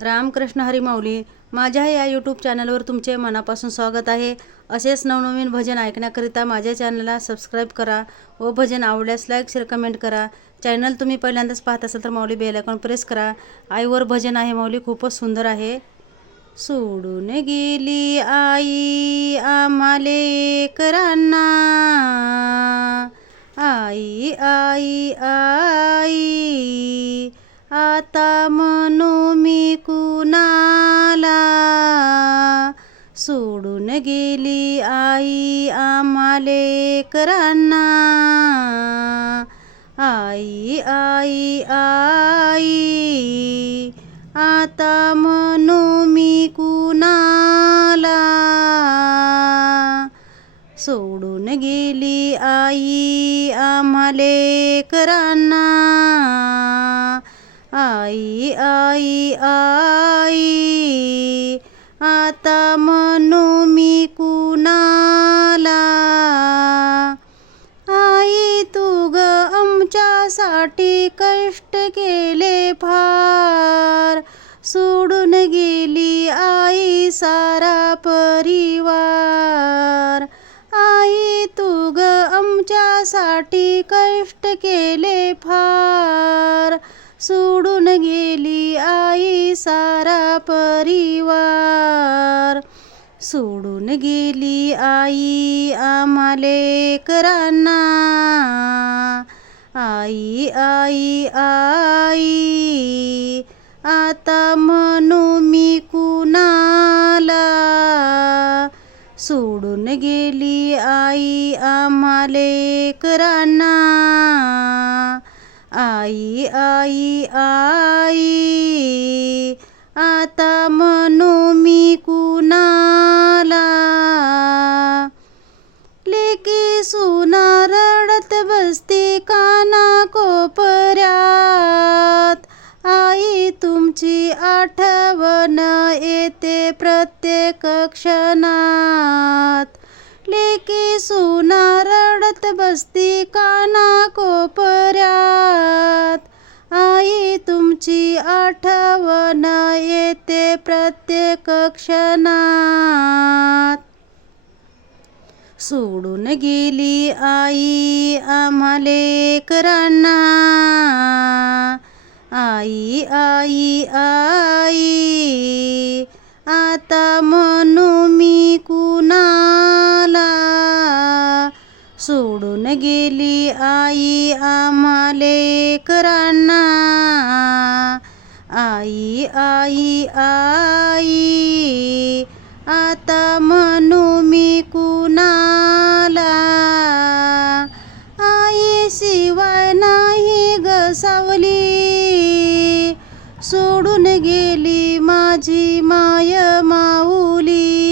रामकृष्ण हरी माऊली माझ्या या यूट्यूब चॅनलवर तुमचे मनापासून स्वागत आहे. असेच नवनवीन भजन ऐकण्याकरिता माझ्या चॅनलला सबस्क्राईब करा व भजन आवडल्यास लाईक शेअर कमेंट करा. चॅनल तुम्ही पहिल्यांदाच पाहत असाल तर माऊली बेल आयकॉन प्रेस करा. आईवर भजन आहे माऊली खूपच सुंदर आहे. सोडून गेली आई आम्हाले करांना. आई आई आई. आता म्हणू कुणाला? सोडून गेली आई आम्हाले करांना. आई आई आई आता म्हणू मी कुणाला? सोडून गेली आई आम्हाले करांना. आई आई आई. आता म्हणू मी कुणाला? आई तू ग आमच्यासाठी कष्ट केले फार. सोडून गेली आई सारा परिवार. आई तू ग आमच्यासाठी कष्ट केले फार. सोडून परिवार. सोडून गेली आई आम्हाले करांना. आई आई आई. आता म्हणू मी कुणाला? सोडून गेली आई आम्हाले करांना. आई आई आई. आता म्हणू मी कुणाला? लेकी सुना रडत बसते काना कोपऱ्यात. आई तुमची आठवण येते प्रत्येक क्षणात. लेकी सुना रडत बसती काना कोपऱ्यात. येते प्रत्येक क्षणात. सोडून गेली आई आम्हाले करांना. आई आई आई आता म्हणू मी कुणाला? सोडून गेली आई आम्हाले करांना. आई आई आता म्हणू मी कुणाला? आई शिवाय नाही ग सावली. सोडून गेली माझी माय माऊली.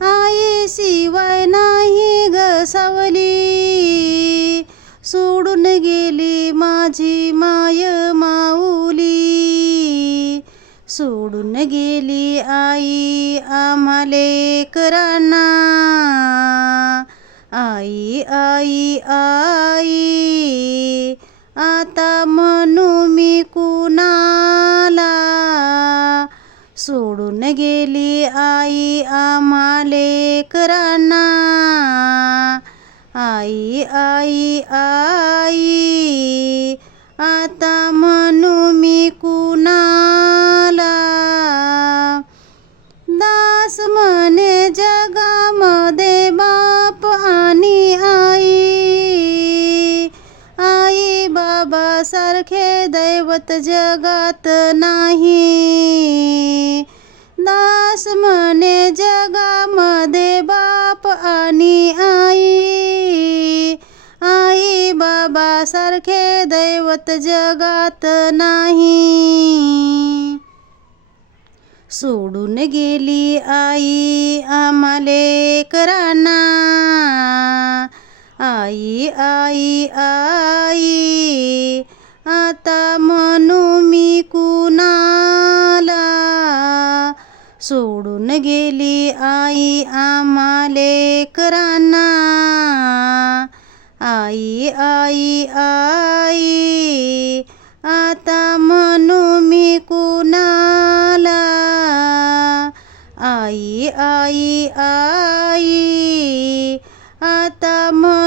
आई शिवाय नाही ग सावली. सोडून गेली माझी माय माऊली. सोडून गेली आई आम्हाले कराना. आई आई आई आता म्हणू मी कुणाला? सोडून गेली आई आम्हाले कराना. आई आई आई आता दैवत जगात नाही. दास म्हणे जगामध्ये बाप आणि आई. आई बाबासारखे दैवत जगात नाही. सोडून गेली आई आम्हाले कराना. आई आई आई सोडून गेली आई आम्हा लेकरांना आई आई आई आता म्हणू मी कुणाला? आई आई आई आता म्हणू